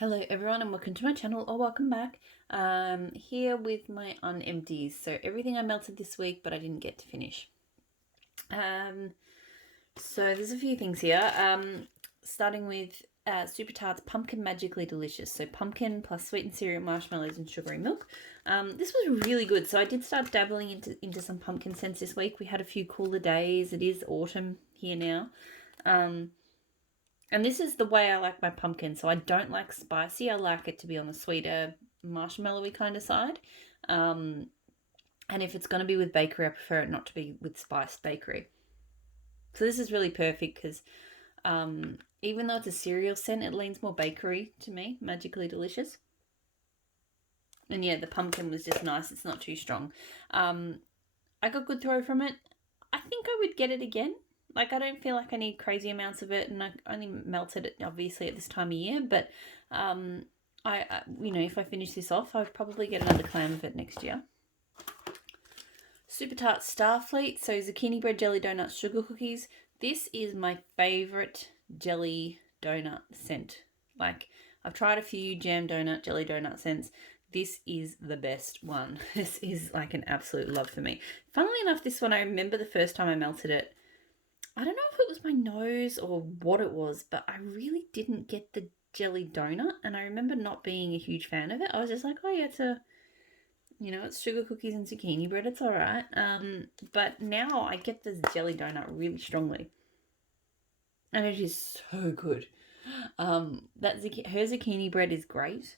Hello everyone and welcome to my channel or welcome back. Here with my Unempties. So everything I melted this week but I didn't get to finish. So there's a few things here. Starting with Super Tarts Pumpkin Magically Delicious. So pumpkin plus sweetened cereal, marshmallows and sugary milk. This was really good. So I did start dabbling into some pumpkin scents this week. We had a few cooler days. It is autumn here now. And this is the way I like my pumpkin. So I don't like spicy. I like it to be on the sweeter, marshmallowy kind of side. And if it's going to be with bakery, I prefer it not to be with spiced bakery. So this is really perfect because even though it's a cereal scent, it leans more bakery to me. Magically delicious. And yeah, the pumpkin was just nice. It's not too strong. I got good throw from it. I think I would get it again. Like, I don't feel like I need crazy amounts of it, and I only melted it, obviously, at this time of year, but, if I finish this off, I would probably get another clam of it next year. Super Tarts Starfleet, so zucchini bread, jelly donuts, sugar cookies. This is my favourite jelly donut scent. Like, I've tried a few jam donut, jelly donut scents. This is the best one. This is like an absolute love for me. Funnily enough, this one, I remember the first time I melted it, I don't know if it was my nose or what it was, but I really didn't get the jelly donut, and I remember not being a huge fan of it. I was just like, oh yeah, it's sugar cookies and zucchini bread, it's alright. But now I get this jelly donut really strongly, and it is so good. Her zucchini bread is great.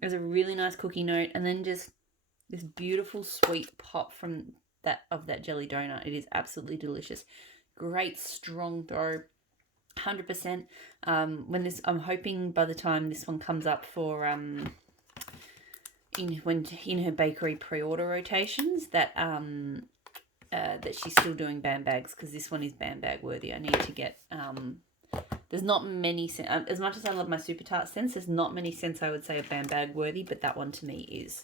There's a really nice cookie note, and then just this beautiful sweet pop from that jelly donut. It is absolutely delicious. Great strong throw, 100%. I'm hoping by the time this one comes up for in her bakery pre-order rotations that she's still doing bam bags, because this one is bam bag worthy. I need to get there's not many as much as I love my Super Tart scents, there's not many scents I would say are bam bag worthy, but that one to me is.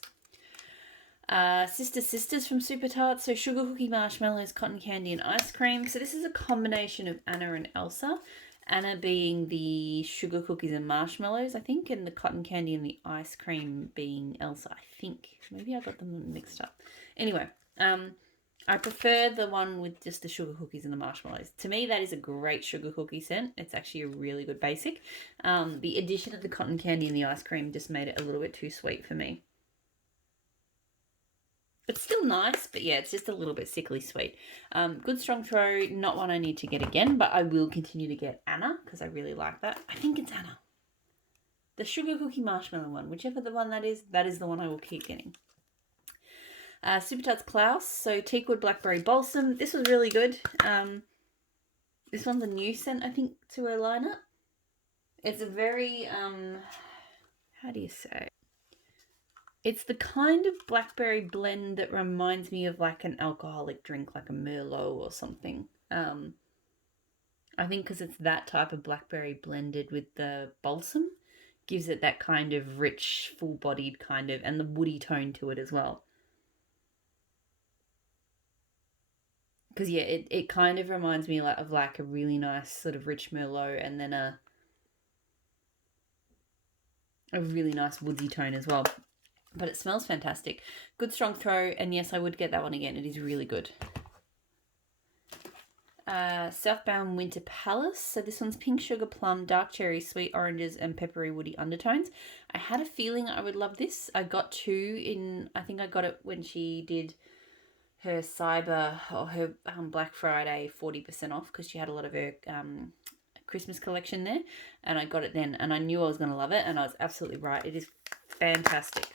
Sisters from Super Tarts, so sugar cookie, marshmallows, cotton candy and ice cream. So this is a combination of Anna and Elsa. Anna being the sugar cookies and marshmallows, I think, and the cotton candy and the ice cream being Elsa, I think. Maybe I got them mixed up. Anyway, I prefer the one with just the sugar cookies and the marshmallows. To me, that is a great sugar cookie scent. It's actually a really good basic. The addition of the cotton candy and the ice cream just made it a little bit too sweet for me. It's still nice, but yeah, it's just a little bit sickly sweet. Good strong throw, not one I need to get again, but I will continue to get Anna because I really like that. I think it's Anna. The sugar cookie marshmallow one, whichever the one that is the one I will keep getting. Super Tarts Claus, so teakwood blackberry balsam. This was really good. This one's a new scent, I think, to her lineup. It's a very, how do you say? It's the kind of blackberry blend that reminds me of like an alcoholic drink, like a Merlot or something. I think because it's that type of blackberry blended with the balsam, gives it that kind of rich, full-bodied kind of, and the woody tone to it as well. Because yeah, it kind of reminds me of like a really nice sort of rich Merlot, and then a really nice woodsy tone as well. But it smells fantastic. Good strong throw, and yes, I would get that one again. It is really good. Southbound Winter Palace. So this one's pink sugar plum, dark cherry, sweet oranges, and peppery woody undertones. I had a feeling I would love this. I got two in, I think I got it when she did her her Black Friday 40% off, because she had a lot of her Christmas collection there, and I got it then, and I knew I was going to love it, and I was absolutely right. It is fantastic.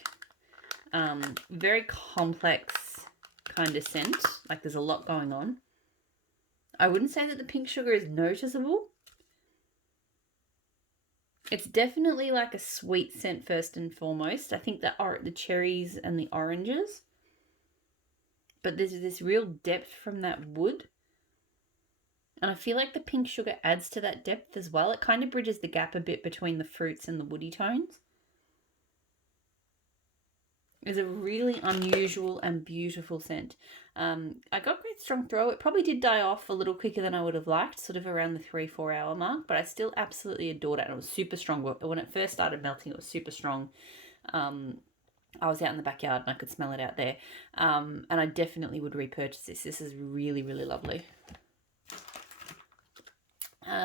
Very complex kind of scent. Like, there's a lot going on. I wouldn't say that the pink sugar is noticeable. It's definitely like a sweet scent first and foremost. I think the cherries and the oranges. But there's this real depth from that wood. And I feel like the pink sugar adds to that depth as well. It kind of bridges the gap a bit between the fruits and the woody tones. It's a really unusual and beautiful scent. I got great strong throw. It probably did die off a little quicker than I would have liked, sort of around the 3-4 hour mark, but I still absolutely adored it. And it was super strong. When it first started melting, it was super strong. I was out in the backyard and I could smell it out there. And I definitely would repurchase this. This is really, really lovely.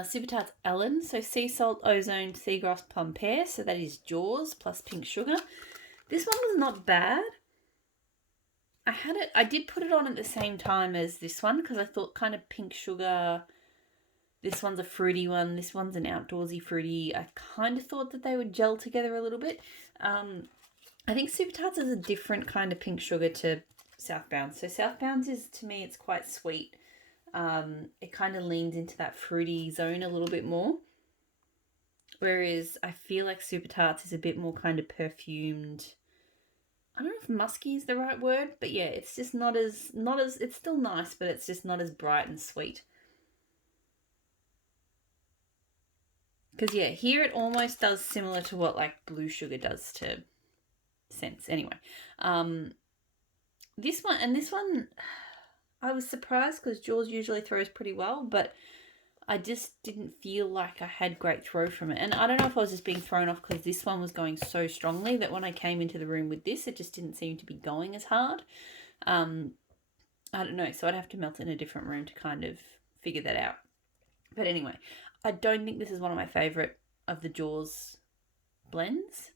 Super Tarts Ellen. So sea salt, ozone, seagrass, plum pear. So that is Jaws plus pink sugar. This one was not bad. I did put it on at the same time as this one because I thought kind of pink sugar. This one's a fruity one. This one's an outdoorsy fruity. I kind of thought that they would gel together a little bit. I think Super Tarts is a different kind of pink sugar to Southbound. So Southbound is, to me, it's quite sweet. It kind of leans into that fruity zone a little bit more. Whereas I feel like Super Tarts is a bit more kind of perfumed. I don't know if musky is the right word, but yeah, it's just not as, it's still nice, but it's just not as bright and sweet. Because yeah, here it almost does similar to what like blue sugar does to scents. Anyway, this one, I was surprised because Jaws usually throws pretty well, but I just didn't feel like I had great throw from it. And I don't know if I was just being thrown off because this one was going so strongly that when I came into the room with this, it just didn't seem to be going as hard. I don't know. So I'd have to melt it in a different room to kind of figure that out. But anyway, I don't think this is one of my favourite of the Jaws blends.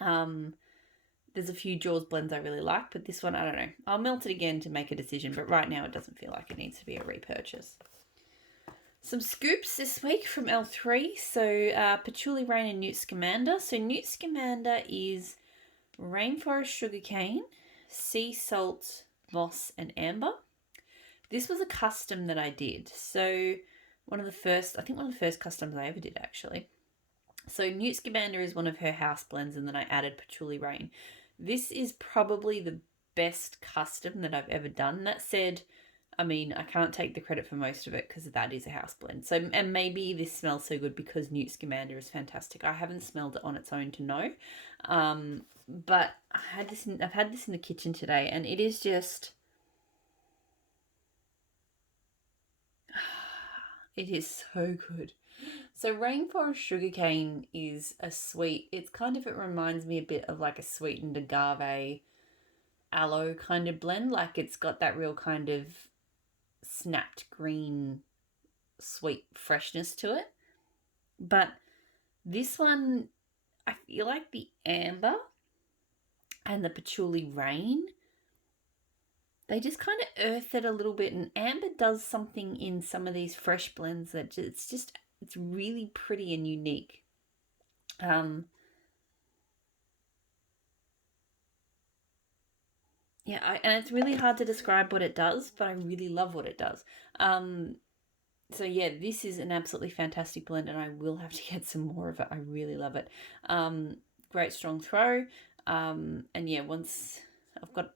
There's a few Jaws blends I really like, but this one, I don't know. I'll melt it again to make a decision, but right now it doesn't feel like it needs to be a repurchase. Some scoops this week from L3. So patchouli, rain, and newt scamander. So newt scamander is rainforest sugarcane, sea salt, moss, and amber. This was a custom that I did. So one of the first customs I ever did, actually. So newt scamander is one of her house blends, and then I added patchouli, rain. This is probably the best custom that I've ever done. That said, I mean, I can't take the credit for most of it because that is a house blend. So, and maybe this smells so good because newt scamander is fantastic. I haven't smelled it on its own to know. But I've had this in the kitchen today, and it is just, it is so good. So rainforest sugarcane is a sweet, it reminds me a bit of like a sweetened agave aloe kind of blend. Like it's got that real kind of snapped green sweet freshness to it. But this one, I feel like the amber and the patchouli rain, they just kind of earth it a little bit. And amber does something in some of these fresh blends that it's really pretty and unique. Yeah, and it's really hard to describe what it does, but I really love what it does. So yeah, this is an absolutely fantastic blend, and I will have to get some more of it. I really love it. Great strong throw. And yeah, once I've got,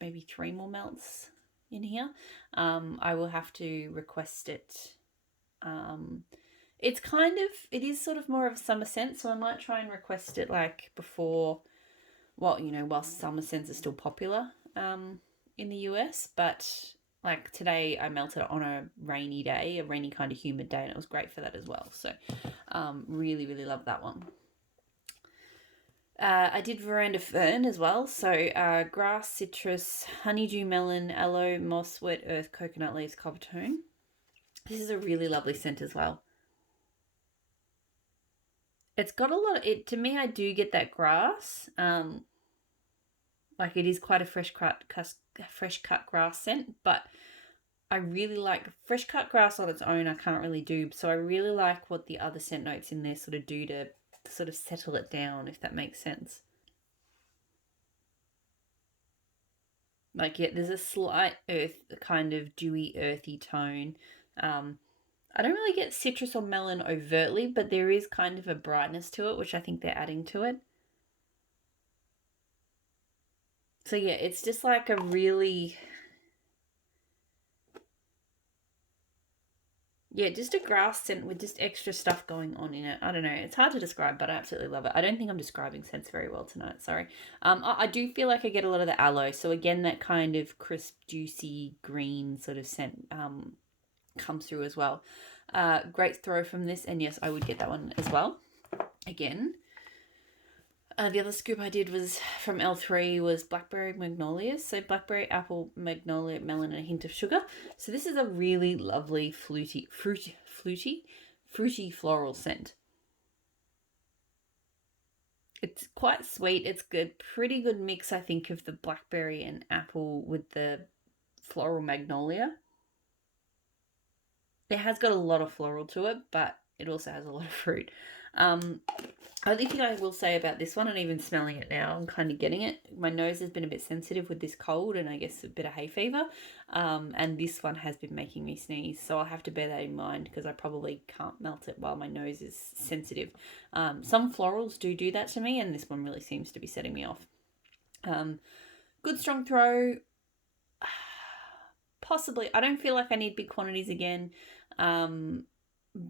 maybe 3 more melts in here, I will have to request it. It is sort of more of a summer scent, so I might try and request it like before, while summer scents are still popular in the US. But like today I melted it on a rainy day, a rainy kind of humid day, and it was great for that as well. So really, really love that one. I did veranda fern as well. So grass, citrus, honeydew melon, aloe, moss, wet earth, coconut leaves, coppertone. This is a really lovely scent as well. It's got a lot of it. To me, I do get that grass. Like it is quite a fresh cut grass scent, but I really like fresh cut grass on its own. I can't really do, so I really like what the other scent notes in there sort of do to sort of settle it down, if that makes sense. Like yeah, there's a slight kind of dewy, earthy tone. I don't really get citrus or melon overtly, but there is kind of a brightness to it, which I think they're adding to it. So yeah, it's just like a really, Yeah, just a grass scent with just extra stuff going on in it. I don't know. It's hard to describe, but I absolutely love it. I don't think I'm describing scents very well tonight. Sorry. I do feel like I get a lot of the aloe. So again, that kind of crisp, juicy, green sort of scent comes through as well. Great throw from this. And yes, I would get that one as well. Again. The other scoop I did was from L3 was blackberry magnolias. So blackberry, apple, magnolia, melon, and a hint of sugar. So this is a really lovely fruity floral scent. It's quite sweet. It's good, pretty good mix, I think, of the blackberry and apple with the floral magnolia. It has got a lot of floral to it, but it also has a lot of fruit. Only thing I will say about this one, and even smelling it now, I'm kind of getting it. My nose has been a bit sensitive with this cold and I guess a bit of hay fever. And this one has been making me sneeze. So I'll have to bear that in mind because I probably can't melt it while my nose is sensitive. Some florals do that to me, and this one really seems to be setting me off. Good strong throw. Possibly. I don't feel like I need big quantities again.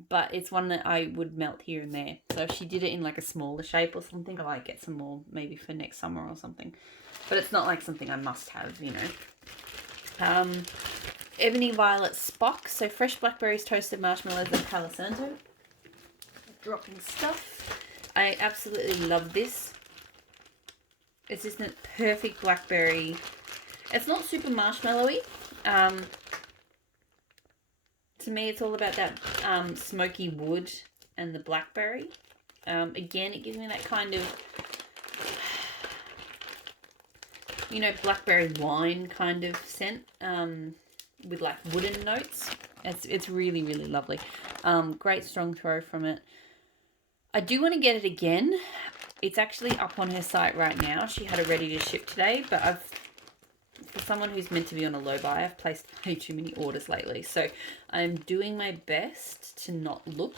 But it's one that I would melt here and there. So if she did it in like a smaller shape or something, I might get some more maybe for next summer or something. But it's not like something I must have, you know. Ebony violetspock. So fresh blackberries, toasted marshmallows, and Palo Santo. Dropping stuff. I absolutely love this. It's just a perfect blackberry. It's not super marshmallowy. To me, it's all about that smoky wood and the blackberry. Again, it gives me that kind of, you know, blackberry wine kind of scent with like wooden notes. It's really, really lovely. Great strong throw from it. I do want to get it again. It's actually up on her site right now. She had it ready to ship today, but for someone who's meant to be on a low buy, I've placed way too many orders lately. So I'm doing my best to not look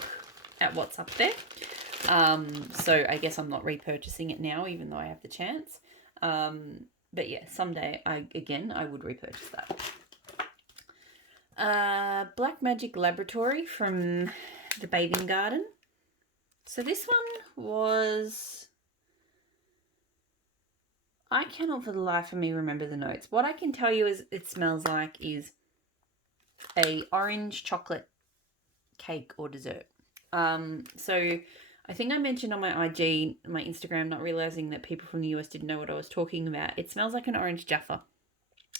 at what's up there. So I guess I'm not repurchasing it now, even though I have the chance. But yeah, someday I would repurchase that. Black Magic Laboratory from the Bathing Garden. So this one was... I cannot for the life of me remember the notes. What I can tell you is it smells like is a orange chocolate cake or dessert. So I think I mentioned on my IG, my Instagram, not realizing that people from the US didn't know what I was talking about. It smells like an orange Jaffa.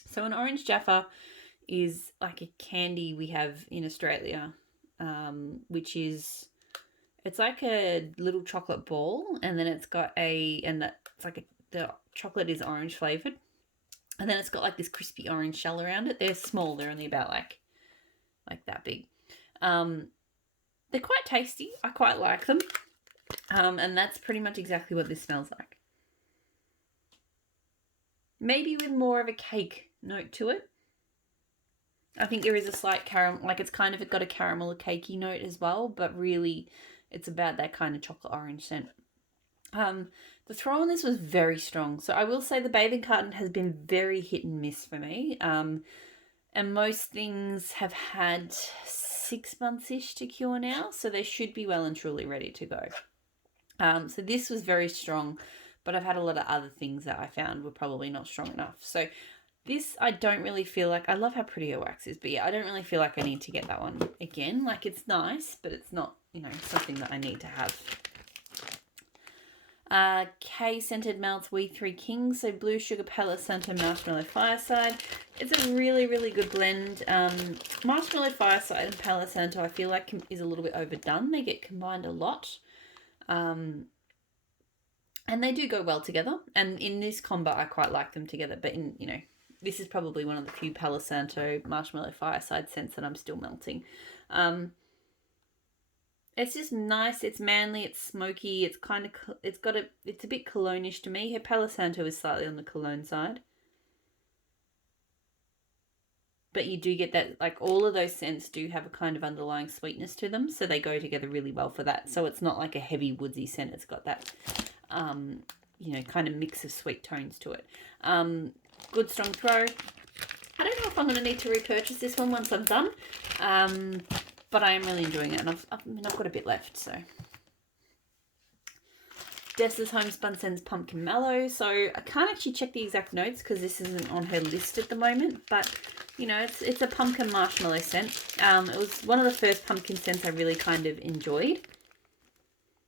So an orange Jaffa is like a candy we have in Australia, which is, it's like a little chocolate ball, and then it's got the chocolate is orange flavored, and then it's got like this crispy orange shell around it. They're small. They're only about like that big. They're quite tasty. I quite like them. And that's pretty much exactly what this smells like. Maybe with more of a cake note to it. I think there is a slight caramel, like it's kind of got a caramel cakey note as well, but really it's about that kind of chocolate orange scent. The throw on this was very strong. So I will say the bathing carton has been very hit and miss for me. And most things have had 6 months-ish to cure now. So they should be well and truly ready to go. So this was very strong, but I've had a lot of other things that I found were probably not strong enough. So this, I don't really feel like, I love how pretty her wax is, but yeah, I don't really feel like I need to get that one again. Like it's nice, but it's not, you know, something that I need to have. K Scented Melts We Three Kings, so blue sugar, Palo Santo, marshmallow, fireside. It's a really, really good blend. Marshmallow, fireside, and Palo Santo I feel like is a little bit overdone. They get combined a lot. And they do go well together. And in this combo, I quite like them together. But in, you know, this is probably one of the few Palo Santo, marshmallow, fireside scents that I'm still melting. It's just nice. It's manly. It's smoky. It's kind of, it's a bit cologne-ish to me. Her Palo Santo is slightly on the cologne side. But you do get that, like all of those scents do have a kind of underlying sweetness to them. So they go together really well for that. So it's not like a heavy woodsy scent. It's got that, you know, kind of mix of sweet tones to it. Good strong throw. I don't know if I'm going to need to repurchase this one once I'm done. but I am really enjoying it, and I've got a bit left, so. Dessa's Homespun Scents Pumpkin Mallow. So I can't actually check the exact notes because this isn't on her list at the moment, but you know, it's a pumpkin marshmallow scent. It was one of the first pumpkin scents I really kind of enjoyed.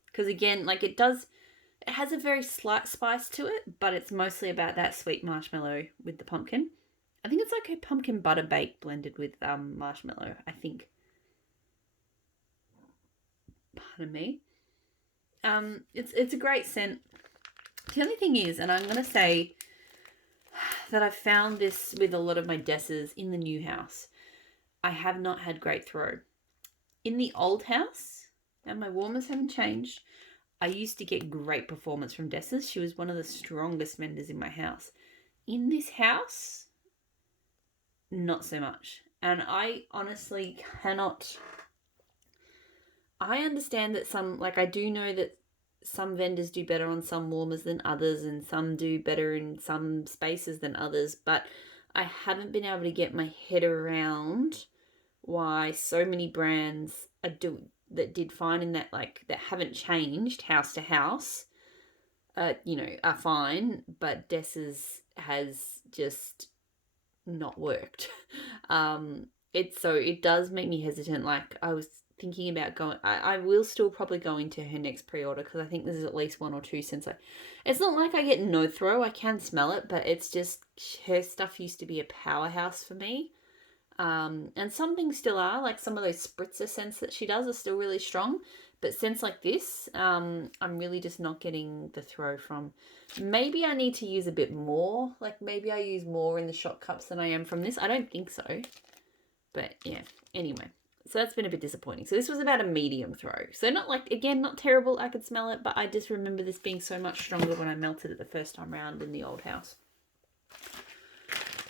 Because again, like it has a very slight spice to it, but it's mostly about that sweet marshmallow with the pumpkin. I think it's like a pumpkin butter bake blended with marshmallow, I think. Pardon me. It's a great scent. The only thing is, and I'm going to say that I've found this with a lot of my Dessas in the new house, I have not had great throw. In the old house, and my warmers haven't changed, I used to get great performance from Dessas. She was one of the strongest vendors in my house. In this house, not so much. And I honestly cannot... I understand that I do know that some vendors do better on some warmers than others, and some do better in some spaces than others, but I haven't been able to get my head around why so many brands that did fine in that, like, that haven't changed house to house, are fine, but Dessa's has just not worked. It does make me hesitant. Like, I was thinking about going... I will still probably go into her next pre-order because I think there's at least one or two since it's not like I get no throw. I can smell it, but it's just her stuff used to be a powerhouse for me. And some things still are, like some of those spritzer scents that she does are still really strong, but scents like this, I'm really just not getting the throw from. Maybe I need to use a bit more. Like maybe I use more in the shot cups than I am from this. I don't think so. But yeah, anyway. So that's been a bit disappointing. So this was about a medium throw. So not like, again, not terrible. I could smell it, but I just remember this being so much stronger when I melted it the first time round in the old house.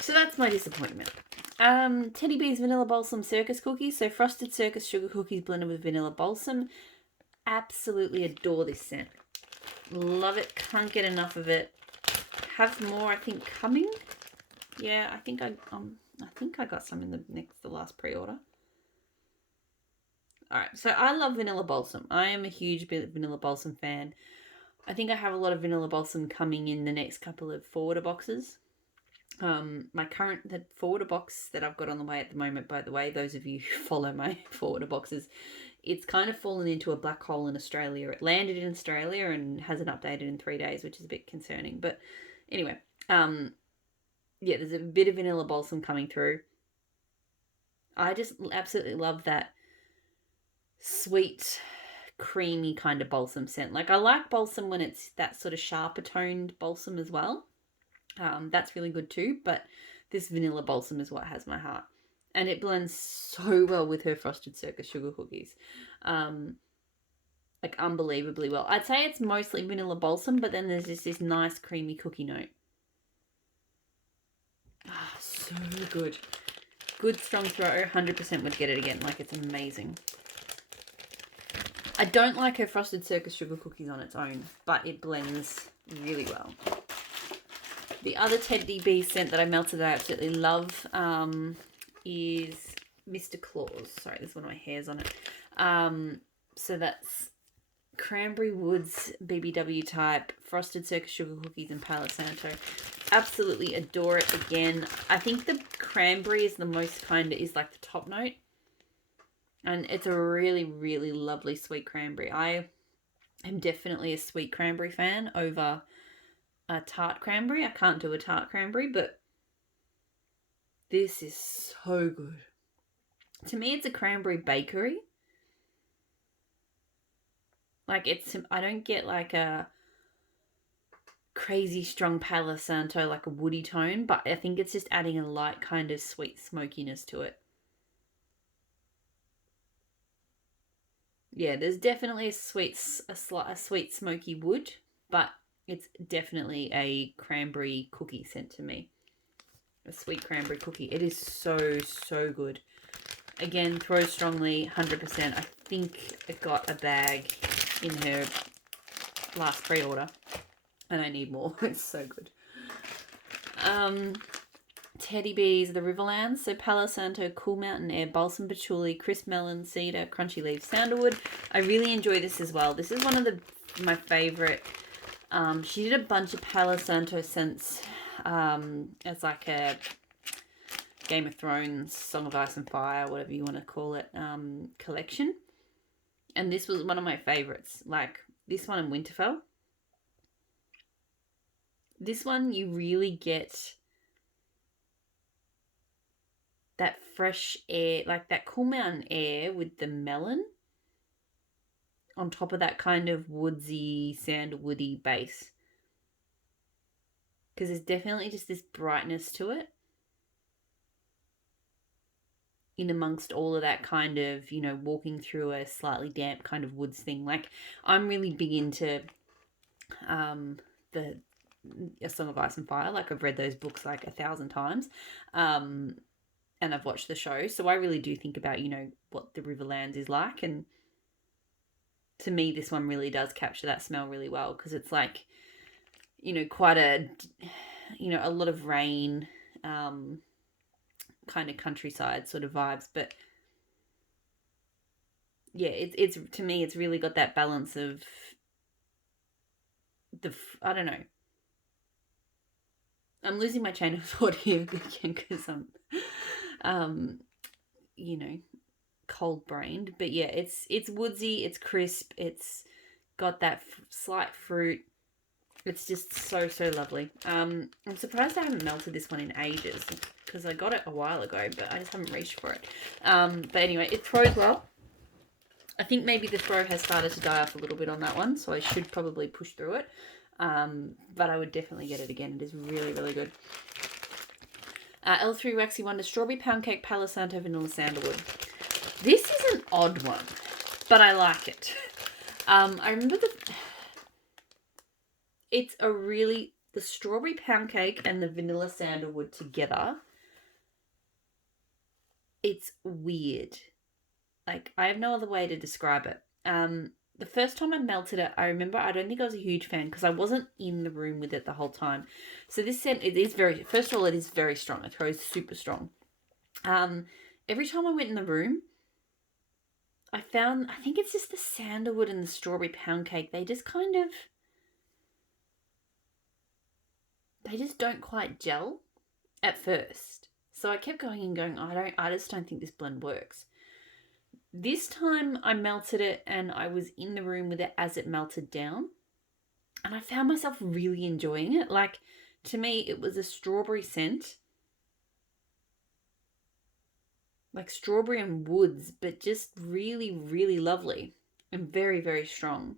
So that's my disappointment. Teddy Bear's Vanilla Balsam Circus Cookies. So frosted circus sugar cookies blended with vanilla balsam. Absolutely adore this scent. Love it. Can't get enough of it. Have more, I think, coming. Yeah, I think I got some in the last pre-order. Alright, so I love vanilla balsam. I am a huge vanilla balsam fan. I think I have a lot of vanilla balsam coming in the next couple of forwarder boxes. The forwarder box that I've got on the way at the moment, by the way, those of you who follow my forwarder boxes, it's kind of fallen into a black hole in Australia. It landed in Australia and hasn't updated in 3 days, which is a bit concerning. But anyway, yeah, there's a bit of vanilla balsam coming through. I just absolutely love that sweet, creamy kind of balsam scent. Like I like balsam when it's that sort of sharper toned balsam as well. That's really good too, but this vanilla balsam is what has my heart. And it blends so well with her frosted circus sugar cookies. Like unbelievably well. I'd say it's mostly vanilla balsam, but then there's just this nice creamy cookie note. Ah, so good. Good strong throw. 100% would get it again. Like it's amazing. I don't like her frosted circus sugar cookies on its own, but it blends really well. The other Teddy Bee scent that I melted that I absolutely love is Mr. Claus. Sorry, there's one of my hairs on it. So that's Cranberry Woods BBW type, frosted circus sugar cookies and Palo Santo. Absolutely adore it again. I think the cranberry is the most is like the top note. And it's a really, really lovely sweet cranberry. I am definitely a sweet cranberry fan over a tart cranberry. I can't do a tart cranberry, but this is so good. To me, it's a cranberry bakery. Like I don't get like a crazy strong Palo Santo, like a woody tone, but I think it's just adding a light kind of sweet smokiness to it. Yeah, there's definitely a sweet smoky wood, but it's definitely a cranberry cookie scent to me. A sweet cranberry cookie. It is so, so good. Again, throws strongly, 100%. I think it got a bag in her last pre-order. And I need more. It's so good. Teddy bees, the Riverlands. So Palo Santo, cool mountain air, balsam patchouli, crisp melon, cedar, crunchy leaves, sandalwood. I really enjoy this as well. This is one of my favorite. She did a bunch of Palo Santo scents as like a Game of Thrones, Song of Ice and Fire, whatever you want to call it, collection. And this was one of my favorites. Like this one in Winterfell. This one you really get that fresh air, like that cool mountain air with the melon on top of that kind of woodsy, sandalwoody base. Because there's definitely just this brightness to it in amongst all of that kind of, you know, walking through a slightly damp kind of woods thing. Like, I'm really big into the A Song of Ice and Fire. Like, I've read those books like 1,000 times. And I've watched the show. So I really do think about, you know, what the Riverlands is like. And to me, this one really does capture that smell really well. Because it's like, you know, quite a, you know, a lot of rain, kind of countryside sort of vibes. But yeah, it's to me, it's really got that balance of I don't know. I'm losing my chain of thought here again because I'm, you know, cold brained. But yeah, it's woodsy, it's crisp, it's got that slight fruit. It's just so lovely. I'm surprised I haven't melted this one in ages because I got it a while ago, but I just haven't reached for it. But anyway, it throws well. I think maybe the throw has started to die off a little bit on that one, so I should probably push through it. But I would definitely get it again. It is really good. L3 Waxy Wonder, Strawberry Pound Cake, Palo Santo, Vanilla Sandalwood. This is an odd one, but I like it. I remember it's the Strawberry Pound Cake and the Vanilla Sandalwood together. It's weird. Like, I have no other way to describe it. The first time I melted it, I remember I don't think I was a huge fan because I wasn't in the room with it the whole time. So this scent, first of all, it is very strong. It throws super strong. Every time I went in the room, I think it's just the sandalwood and the strawberry pound cake. They just don't quite gel at first. So I kept going and going, I just don't think this blend works. This time I melted it and I was in the room with it as it melted down. And I found myself really enjoying it. Like, to me, it was a strawberry scent. Like strawberry and woods, but just really lovely. And very strong.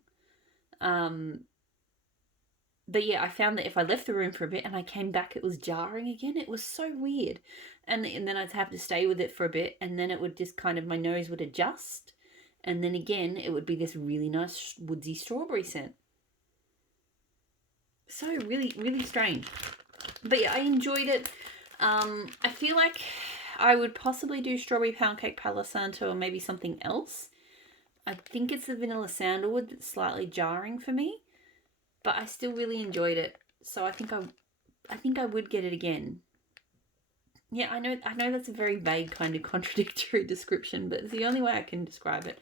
But yeah, I found that if I left the room for a bit and I came back, it was jarring again. It was so weird. And then I'd have to stay with it for a bit, and then it would just my nose would adjust. And then again, it would be this really nice woodsy strawberry scent. So really strange. But yeah, I enjoyed it. I feel like I would possibly do Strawberry Pound Cake, Palo Santo, or maybe something else. I think it's the Vanilla Sandalwood that's slightly jarring for me. But I still really enjoyed it, so I think I would get it again. Yeah, I know that's a very vague kind of contradictory description, but it's the only way I can describe it.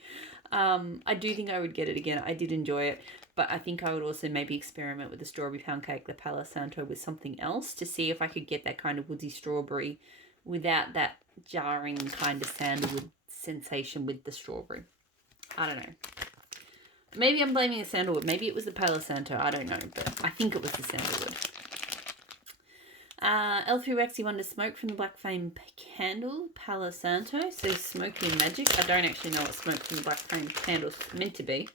I do think I would get it again. I did enjoy it, but I think I would also maybe experiment with the strawberry pound cake, the Palo Santo, with something else to see if I could get that kind of woodsy strawberry without that jarring kind of sandalwood sensation with the strawberry. I don't know. Maybe I'm blaming the sandalwood. Maybe it was the Palo Santo. I don't know, but I think it was the sandalwood. L3 Waxy Wonder Smoke from the Black Flame Candle, Palo Santo. So smoky and magic. I don't actually know what smoke from the Black Flame candle is meant to be.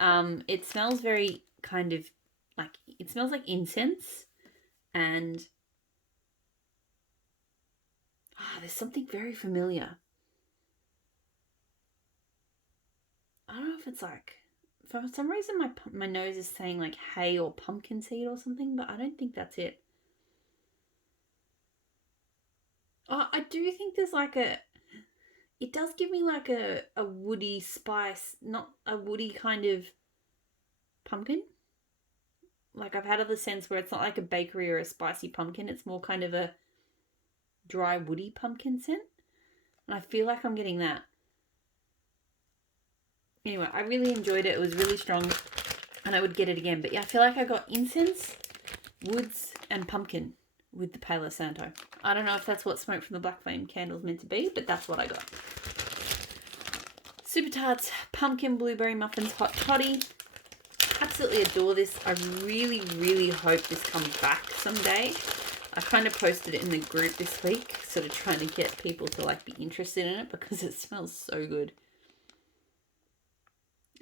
It smells very kind of like, it smells like incense. And there's something very familiar. I don't know if it's like, for some reason my nose is saying like hay or pumpkin seed or something, but I don't think that's it. I do think there's like it does give me like a woody spice, not a woody kind of pumpkin. Like I've had other scents where it's not like a bakery or a spicy pumpkin. It's more kind of a dry woody pumpkin scent. And I feel like I'm getting that. Anyway, I really enjoyed it. It was really strong and I would get it again. But yeah, I feel like I got incense, woods and pumpkin with the Palo Santo. I don't know if that's what smoke from the black flame candle's meant to be, but that's what I got. Super Tarts pumpkin blueberry muffins hot toddy. Absolutely adore this. I really, really hope this comes back someday. I kind of posted it in the group this week, sort of trying to get people to like be interested in it because it smells so good.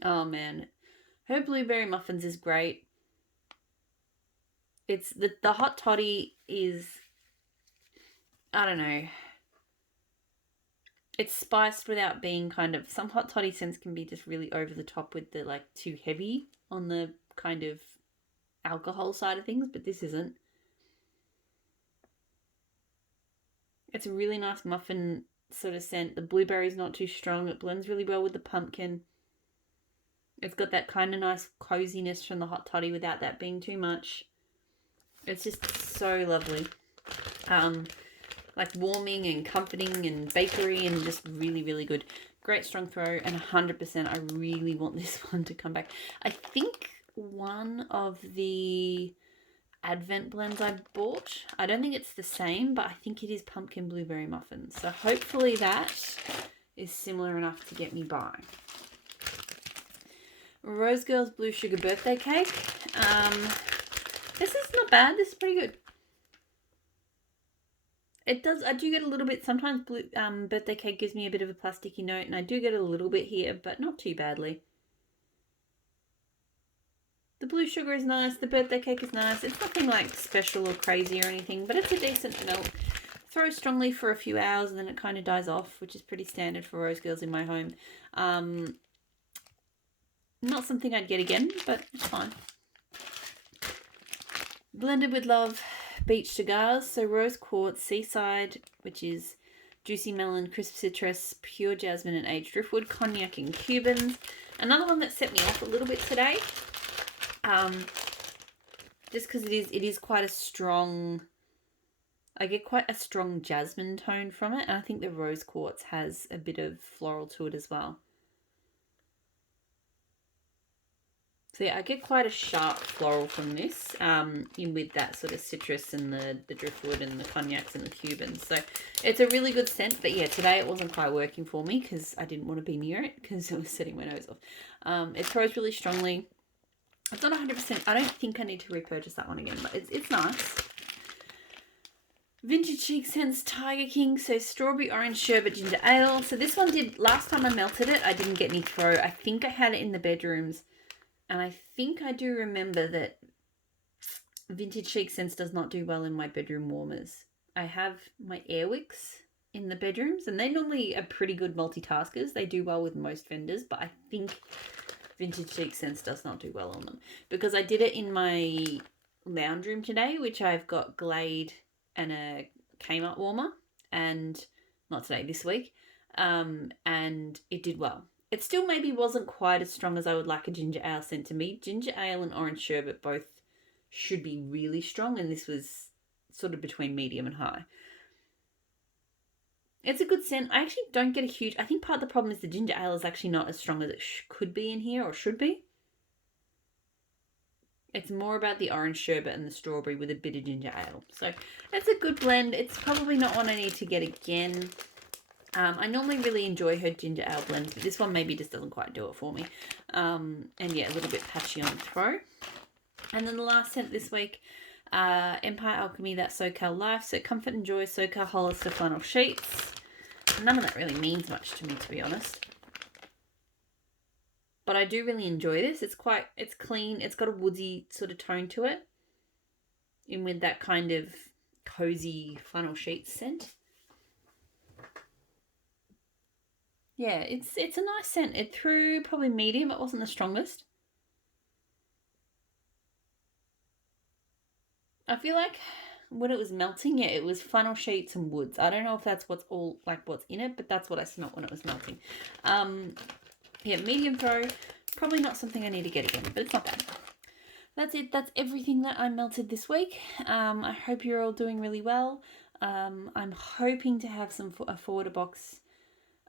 Oh man, her blueberry muffins is great. It's the hot toddy is, I don't know. It's spiced without being kind of, some hot toddy scents can be just really over the top with the like too heavy on the kind of alcohol side of things, but this isn't. It's a really nice muffin sort of scent. The blueberry's not too strong. It blends really well with the pumpkin. It's got that kind of nice coziness from the hot toddy without that being too much. It's just so lovely. Like warming and comforting and bakery and just really, really good. Great strong throw and 100% I really want this one to come back. I think one of the Advent blends I bought, I don't think it's the same, but I think it is pumpkin blueberry muffins. So hopefully that is similar enough to get me by. Rose Girl's Blue Sugar Birthday Cake. This is not bad. This is pretty good. It does, I do get a little bit, sometimes birthday cake gives me a bit of a plasticky note, and I do get a little bit here, but not too badly. The blue sugar is nice, the birthday cake is nice. It's nothing like special or crazy or anything, but it's a decent melt. Throws strongly for a few hours and then it kind of dies off, which is pretty standard for Rose Girls in my home. Not something I'd get again, but it's fine. Blended with Love Beach Cigars. So Rose Quartz, Seaside, which is juicy melon, crisp citrus, pure jasmine and aged driftwood, cognac and Cubans. Another one that set me off a little bit today. Just because it is quite a strong, I get quite a strong jasmine tone from it. And I think the Rose Quartz has a bit of floral to it as well. So yeah, I get quite a sharp floral from this, in with that sort of citrus and the driftwood and the cognacs and the Cubans. So it's a really good scent, but yeah, today it wasn't quite working for me because I didn't want to be near it because it was setting my nose off. It throws really strongly. It's not 100%. I don't think I need to repurchase that one again, but it's nice. Vintage Chic Scents Tiger King. So strawberry orange sherbet ginger ale. So this one did, last time I melted it, I didn't get any throw. I think I had it in the bedrooms. And I think I do remember that Vintage Chic Scents does not do well in my bedroom warmers. I have my Airwicks in the bedrooms, and they normally are pretty good multitaskers. They do well with most vendors, but I think Vintage Chic Scents does not do well on them. Because I did it in my lounge room today, which I've got Glade and a Kmart warmer, and not today, this week, and it did well. It still maybe wasn't quite as strong as I would like a ginger ale scent to be. Ginger ale and orange sherbet both should be really strong, and this was sort of between medium and high. It's a good scent. I actually don't get a huge... I think part of the problem is the ginger ale is actually not as strong as it could be in here, or should be. It's more about the orange sherbet and the strawberry with a bit of ginger ale. So it's a good blend. It's probably not one I need to get again. I normally really enjoy her ginger ale blends, but this one maybe just doesn't quite do it for me. And yeah, a little bit patchy on the throw. And then the last scent this week, Empire Alchemy, that Socal Life. So Comfort and Joy, Socal Hollister Flannel Sheets. None of that really means much to me, to be honest. But I do really enjoy this. It's clean. It's got a woodsy sort of tone to it. In with that kind of cozy flannel sheet scent. Yeah, it's a nice scent. It threw probably medium. It wasn't the strongest. I feel like when it was melting, yeah, it was flannel sheets and woods. I don't know if that's what's in it, but that's what I smelled when it was melting. Yeah, medium throw. Probably not something I need to get again, but it's not bad. That's it. That's everything that I melted this week. I hope you're all doing really well. I'm hoping to have a forwarder box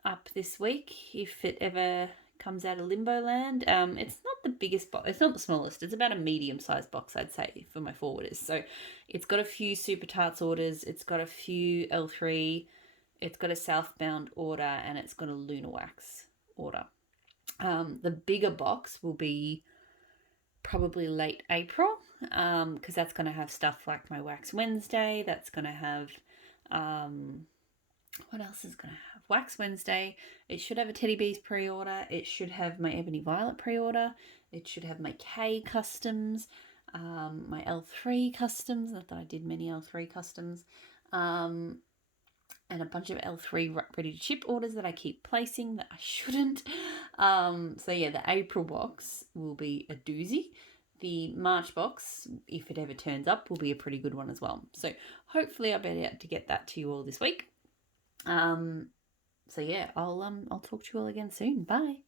up this week if it ever comes out of limbo land. It's not the biggest box, it's not the smallest, it's about a medium-sized box, I'd say, for my forwarders. So it's got a few super tarts orders, it's got a few L3, it's got a southbound order, and it's got a lunar wax order. The bigger box will be probably late April, because that's going to have stuff like my Wax Wednesday. That's going to have, what else is going to have? Wax Wednesday. It should have a Teddy Bees pre-order. It should have my Ebony Violet pre-order. It should have my K customs, my L3 customs. Not that I did many L3 customs. And a bunch of L3 ready to ship orders that I keep placing that I shouldn't. So yeah, the April box will be a doozy. The March box, if it ever turns up, will be a pretty good one as well. So hopefully I'll be able to get that to you all this week. So yeah, I'll talk to you all again soon. Bye.